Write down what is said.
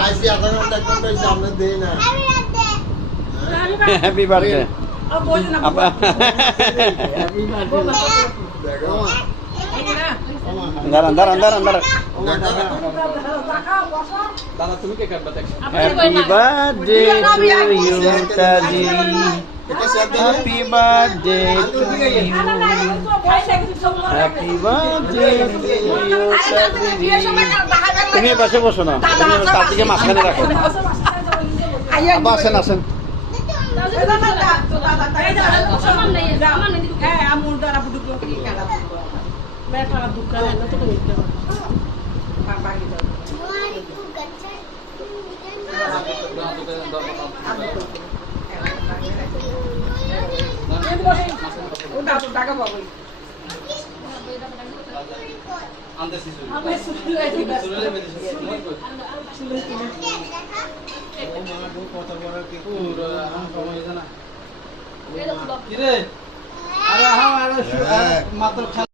আইসি আধা ঘন্টা এক ঘন্টা সামনে দেই না হ্যাপি বার্থডে দেখো দাঁড়ান দাঁড়ান দাঁড়ান দাঁড়ান দাদা তুমি কে কাটবা দেখ happy birthday to you Taji happy birthday to you happy birthday to you Taji তুমি এই পাশে বসো না তুমি তাজিকে মাঝখানে রাখো আব্বা আসেন আসেন কত বড় কি কিরে আরে মাত্র